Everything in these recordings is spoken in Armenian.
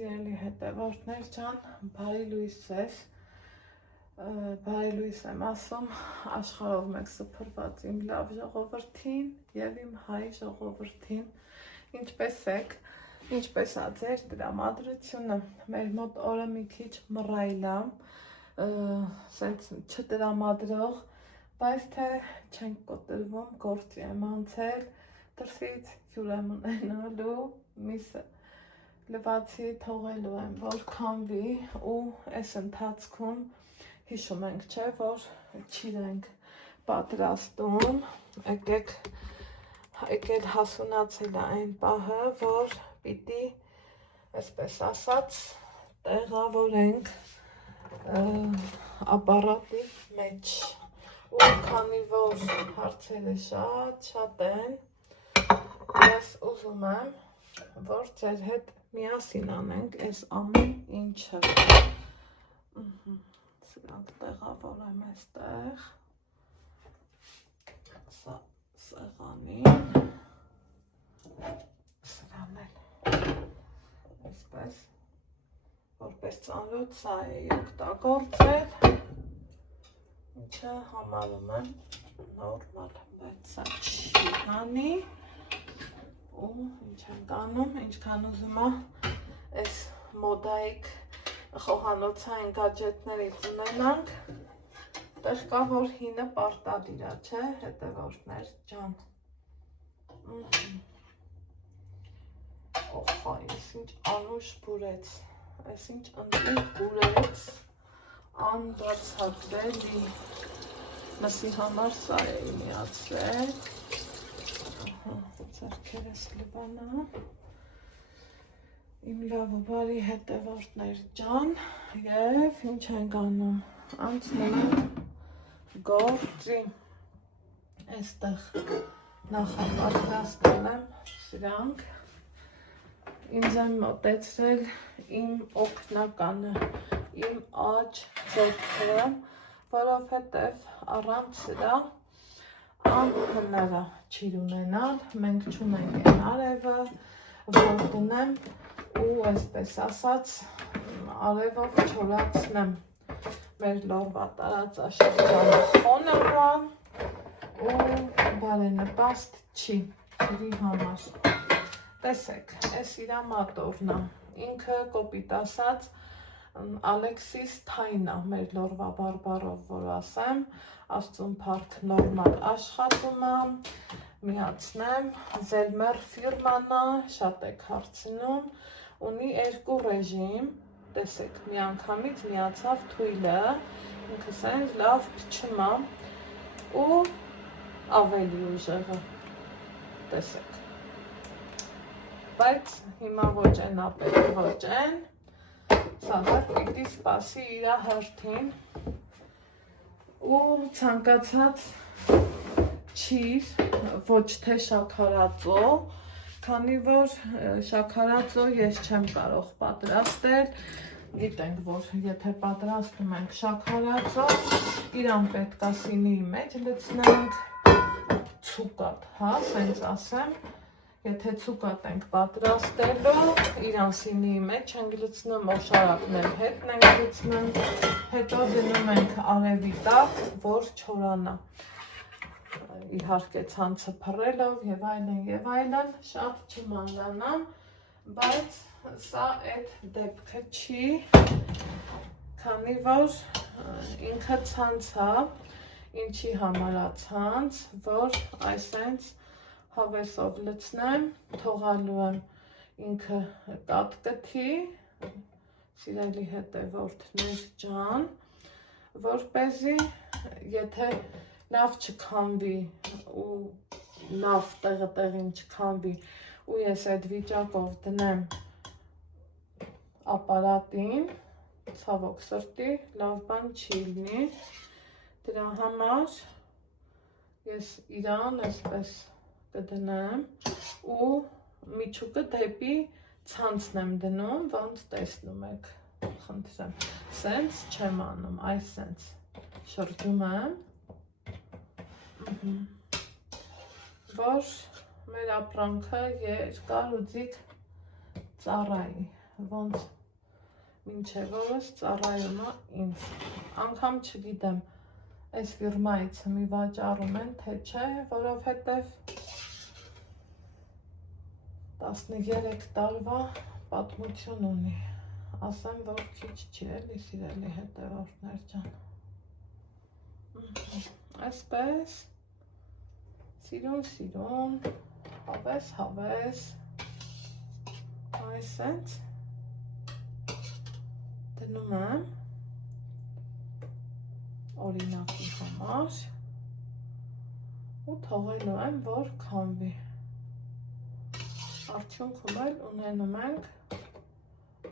Սիրելի հետևորդներ ջան, բարի լույս ձեզ, բարի լույս եմ ասում աշխարհով մեկ սփռված իմ լավ ժողովրդին եւ իմ հայ ժողովրդին, ինչպես եք, ինչպես ա ձեր տրամադրությունը, մեր մոտ օրը մի քիչ մռայլ ա, սենց չտրամադրող, բայց թե չենք կոտրվում, գործի եմ անցել, դրսից հյուր եմ ունենալու, միսը լվացի թողելու եմ, որ քամվի ու այս ընթացքում հիշում ենք, չէ, որ չիր ենք պատրաստում, եկել հասունացել է այն պահը, որ պիտի, այսպես ասած, տեղավորենք ապարատի մեջ ու քանի որ հարցերը շատ են, ես ուզում եմ, որ ձեր հետ միասին անենք այս ամեն ինչը, սրանք տեղավորեմ այստեղ, սա սեղանին, սրան էլ, այսպես, որպես ծանրոց սա է օգտագործել, ինչը համարում եմ նորմալ, բայց սա չի անի, ու ինչ ենք անում, ինչքան ուզում է այս մոդայիկ խոհանոցային գաջետներից ունենանք, տեղ կա, որ հինը պարտադիր է, չէ, հետևորդներ ջան, օխա, ես ինչ անուշ բուրեց, այս ինչ ընտիր բուրեց, անբացատրելի, մսի համար սա է միացրել, ձեռքերս լվանա, իմ լավ ու բարի հետևորդներ ջան, և ինչ ենք անում, անցնում եմ գործի, այստեղ նախապատրաստել եմ սրանք, ինձ եմ մոտեցրել իմ օգնականը, իմ աջ ձեռքը, որովհետև առանց սրա անհնար է չիր ունենալ, մենք չունենք այն արևը, որ դնեմ ու այսպես ասած արևով չորացնեմ մեր լորվա տարածաշրջանը խոնավա ու բարենպաստ չի ջրի համար, տեսեք, այս իրա մատորն է, ինքը կոպիտ ասած Ալեքսիս Թայն է, մեր լորվա բարբառով որ ասեմ, Աստծուն փառք նորմալ աշխատում է, միացնեմ, Զելմեր ֆիրման է, շատ եք հարցնում, ունի երկու ռեժիմ, տեսեք, միանգամից միացավ թույլը, ինքը սենց լավ փչում է ու ավելի ուժեղը, տեսեք, բայց հիմա ոչ են ապետ, ոչ են, սա դեռ պիտի սպասի իրա հերթին ու ցանկացած չիր, ոչ թե շաքարածո, քանի որ շաքարածո ես չեմ կարող պատրաստել, գիտենք, որ եթե պատրաստում ենք շաքարածո, իրան պետք է սինիի մեջ լցնենք ցուկատ, հա, սենց ասեմ, եթե ցուկատ ենք պատրաստելու, իրան սինիի մեջ ենք լցնում, օշարակն էլ հետն ենք լցնում, հետո դնում ենք արևի տակ, որ չորանա, իհարկե ցանցը փռելով և այլն, շատ չմանրանամ, բայց սա այդ դեպքը չի, քանի որ ինքը ցանց է, ինչի համար է ցանց, որ այսենց հավեսով լցնեմ, թողալու եմ ինքը կատկթի, սիրելի հետևորդներ ջան, որպեսզի եթե լավ չքամվի ու լավ տեղին չքամվի ու ես այդ վիճակով դնեմ ապարատին, ցավոք սրտի, լավ բան չի լինի, դրա համար ես իրան այսպես կդնեմ ու միջուկը դեպի ցանցն եմ դնում, ոնց տեսնում եք, խնդրեմ, սենց չեմ անում, այս սենց շրջում եմ, որ մեր ապրանքը երկար ու ձիգ ծառայի, ոնց մինչև օրս ծառայում է ինձ։ Անգամ չգիտեմ, այս ֆիրմայից մի վաճառում են, թե չէ, որովհետև 13 տարվա պատմություն ունի։ Ասեմ, որ քիչ չի էլի, սիրելի հետևորդներ ջան։ Այսպես, սիրուն, հավես, այսենց դնում եմ օրինակի համար ու թողելու եմ, որ քամվի։ Արդյունքում էլ ունենում ենք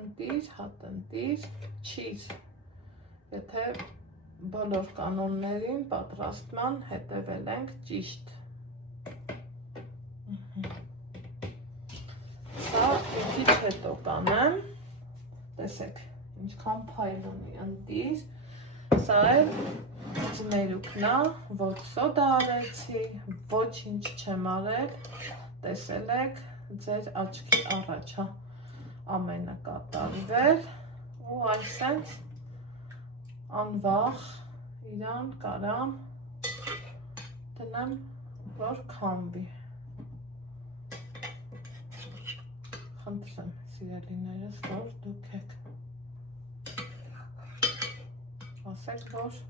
ընտիր, հատնտիր, չիզ, եթե բոլոր կանոններին պատրաստման հետևել ենք ճիշտ։ Սա մի քիչ հետո կանեմ, տեսեք, ինչքան փայլ ունի ընտիր, սա էլ ձմերուկն է, ոչ սոդա արեցի, ոչինչ չեմ արել, տեսել եք, ձեր աչքի առաջ է ամենը կատարվել ու այսենց անվախ իրան կարամ դնեմ, որ քամվի։ Խնդրեմ սիրելիներս, որ դուք եք ասեք, որ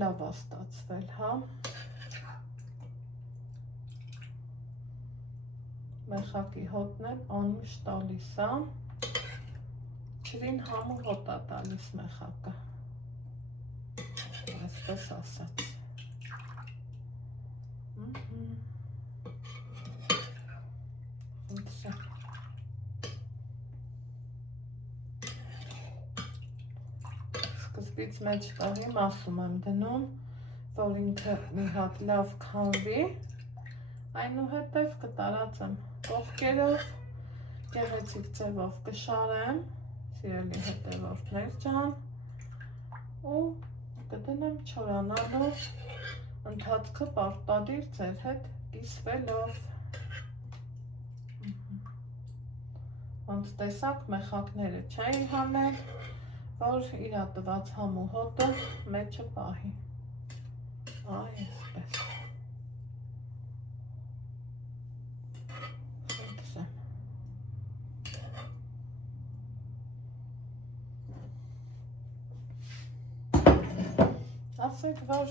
լավ է ստացվել, հա։ Մեխակի հոտն էլ անուշ տալիս է, ջրին համու հոտ է տալիս մեխակը, այսպես ասած։ Սկզբից մեջ տաղի մասում եմ դնում, որ ինքը մի հատ լավ քամվի, այնուհետև կտարածեմ կողքերով, գեղեցիկ ձևով կշարեմ, սիրելի հետևորդներ ջան, ու կդնեմ չորանալու, ընթացքը պարտադիր ձեր հետ կիսվելով։ Ոնց տեսակ մեխակները չէին հանել, որ իրա տված համու հոտը մեջը պահի։ Այսպես։ Ասեք, որ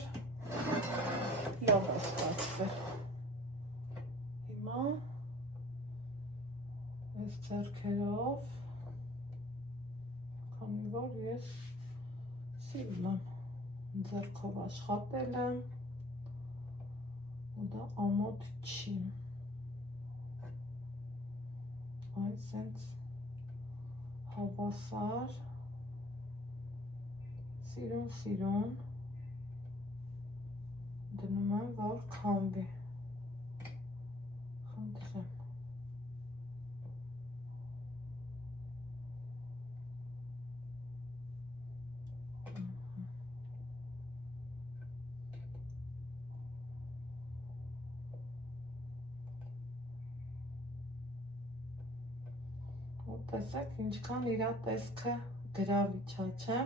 լավ է ստացվել։ Հիմա այս ձեռքերով, քանի որ ես սիրում եմ ձեռքով աշխատել եմ, ու դա ամոթ չի։ Այսենց հավասար, սիրուն դնում եմ, որ քամվի։ Խնդրեմ։ Ու տեսեք, ինչքան իրա տեսքը գրավիչ է, չէ։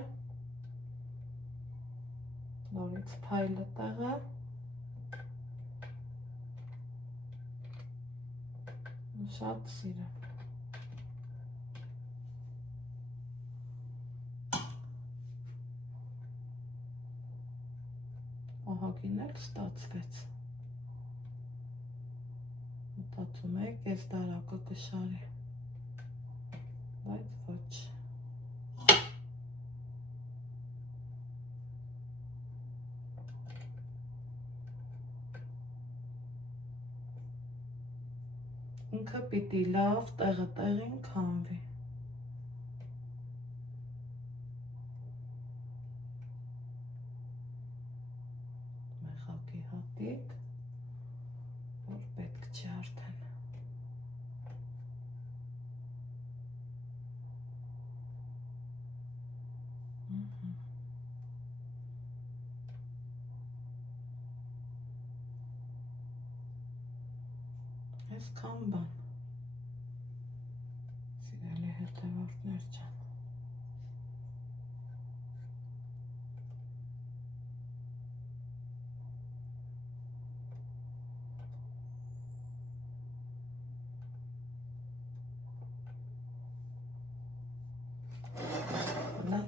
Նորից փայլը տեղը։ Շատ սիրեմ։ Ահագին էլ ստացվեց։ Մտածում եք, այս դարակը կշարի, բայց ոչ։ Ինքը պիտի լավ տեղին քամվի։ Մեխակի հատիկ, որ պետք չի արդեն։ Այսքան բան, սիրելի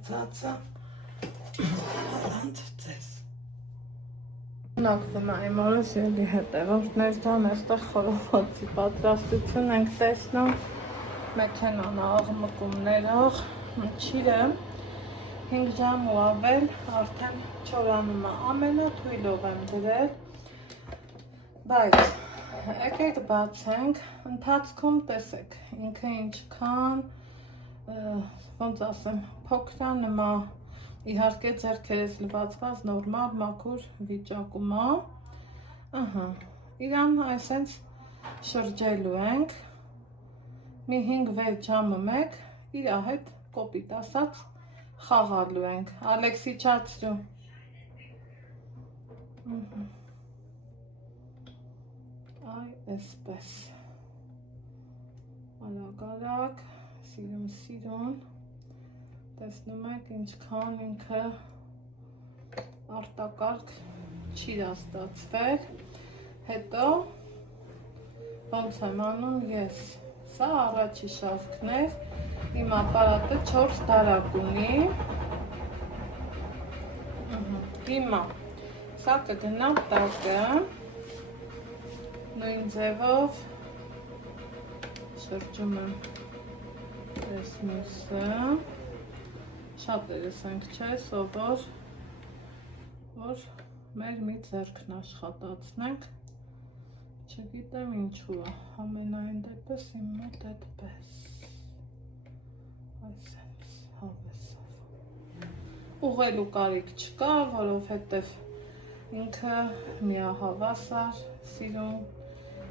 մնացածը առանց ձեզ։ Նակվում է իմ օրս ելի հետևորդներ ջան, այստեղ խորովածի պատրաստություն ենք տեսնում, մեքենան աղմկումներով, չիրը 5 ժամ ու ավել արդեն չորանում է, ամենաթույլով եմ դրել, բայց եկեք բացենք, ընթացքում տեսեք, ինքը ինչքան, ոնց ասեմ, փոքր է նմա, իհարկե ձեռքերս լվացված նորմալ մաքուր վիճակում է, իրան այսենց շրջելու ենք, մի 5-6 ժամը մեկ, իրա հետ կոպիտ ասած խաղալու ենք, Ալեքսի չացրու, այ էսպես, արագ, սիրուն, տեսնում եք ինչքան ինքը արտակարգ չի ստացվել, հետո ոնց եմ անում ես, սա առաջի շարքն էր, իմ ապարատը 4 դարակ ունի, հիմա սա կգնա տակը, նույն ձևով շրջում եմ ես մյուսը, շատերս ենք չէ, սովոր, որ մեր մի ձեռքն աշխատացնենք, չգիտեմ ինչու է, ամենայն դեպս իմ մոտ այդպես, այսպես հավեսով, ուղղելու կարիք չկա, որովհետև ինքը միահավասար, սիրուն,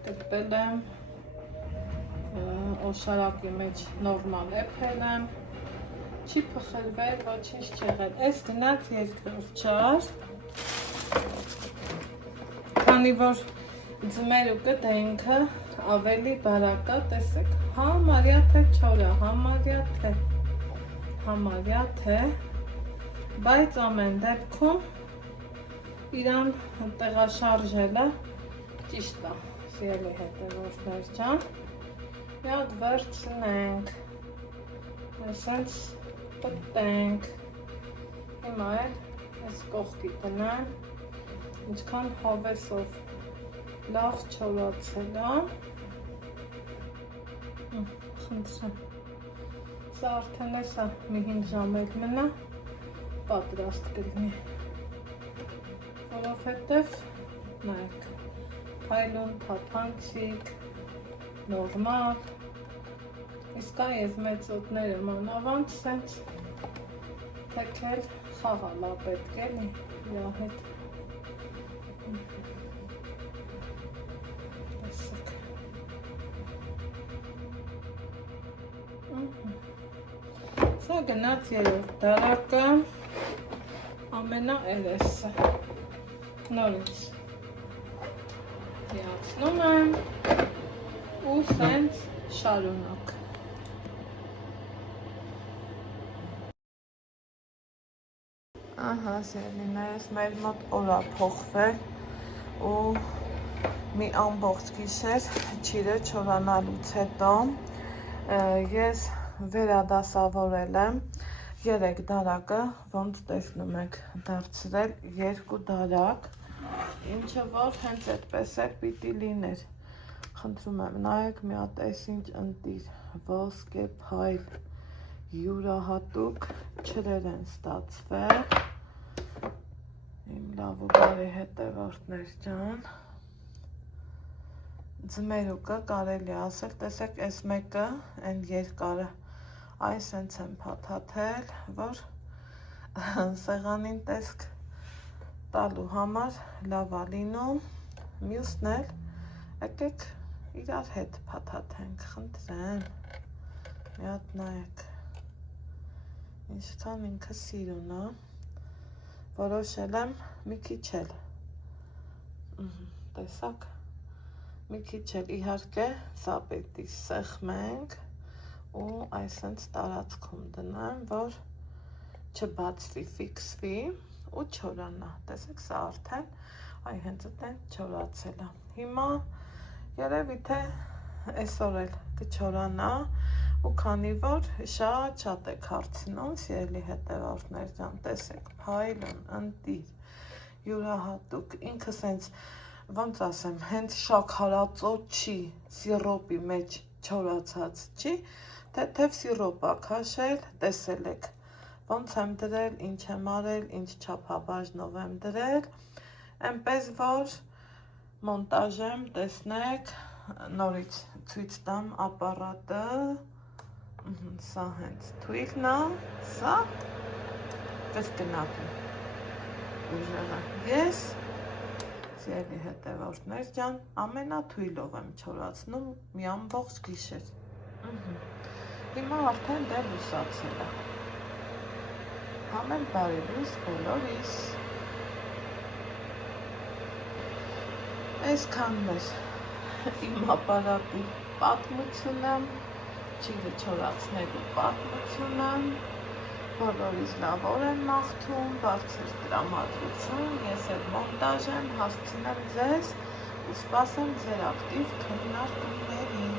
կտպել եմ, օշարակի մեջ նորմալ էփել եմ, չի փխրվել, ոչինչ չի եղել, այս գնաց երկրորդ չար, քանի որ ձմերուկը դե ինքը ավելի բարակ է, տեսեք, համարյա թե չոր է, համարյա թե, բայց ամեն դեպքում իրան տեղաշարժելը ճիշտ է, սիրելի հետևորդներ ջան, մի հատ վերցնենք, այսենց պտտենք, հիմա էլ այս կողքի տնեմ, ինչքան հավեսով լավ չորացել է, խնդրեմ, սա արդեն էսա մի 5 ժամ էլ մնա, պատրաստ կլինի, որովհետև նայեք, փայլուն, թափանցիկ, նորմալ, իսկ այս մեծոտները մանավանդ սենց թեքել խաղալա պետք էլի իրա հետ, տեսեք, սա գնաց երորդ դարակը, ամենաերեսը, նորից միացնում եմ ու սենց շարունակ։ Ահա սիրելիներս, մեր մոտ օր է փոխվել ու մի ամբողջ գիշեր չիրը չորանալուց հետո ես վերադասավորել եմ 3 դարակը, ոնց տեսնում եք դարձրել 2 դարակ, ինչը որ հենց այդպես է պիտի լիներ, խնդրում եմ նայեք մի հատ էս ինչ ընտիր, ոսկե փայլ, յուրահատուկ չրեր են ստացվել, իմ լավ ու բարի հետևորդներ ջան, ձմերուկը կարելի ասել, տեսեք այս մեկը, այն երկարը, այս հենց եմ փաթաթել, որ սեղանին տեսք տալու համար լավ է լինում, մյուսն էլ եկեք իրար հետ փաթաթենք, խնդրեմ, մի հատ նայեք, ինչքան ինքը սիրուն է, որոշել եմ մի քիչ էլ, տեսակ, մի քիչ էլ իհարկե սա պետք է սեղմենք ու այսենց տարածքում դնեմ, որ չբացվի, ֆիքսվի ու չորանա, տեսեք սա արդեն, այ հենց այդեն չորացել է, հիմա երևի թե այսօր էլ կչորանա, ու քանի որ շատ եք հարցնում, սիրելի հետևորդներ ջան, տեսեք, փայլուն, ընտիր, յուրահատուկ, ինքը սենց, ոնց ասեմ, հենց շաքարածոտ չի, սիրոպի մեջ չորացած չի, թեթև սիրոպ ա քաշել, տեսել եք, ոնց եմ դրել, ինչ եմ արել, ինչ չափաբաժնով եմ դրել, այնպես որ մոնտաժեմ, տեսնեք, նորից ցույց տամ ապարատը, սա հենց թույլն է, սա կրկնակի ուժեղը, ես սիրելի հետևորդներ ջան, ամենաթույլով եմ չորացնում մի ամբողջ գիշեր, հիմա արդեն դե լուսացել է, համել բարի լույս բոլորիս, այսքանն էր իմ ապարատի պատմությունը, ճիլը չորացնելու պատմությունը, բոլորիս լավ օր եմ մաղթում, բարձր տրամադրություն, ես էլ մոնտաժ եմ, հասցնեմ ձեզ ու սպասեմ ձեր ակտիվ քննարկումներին։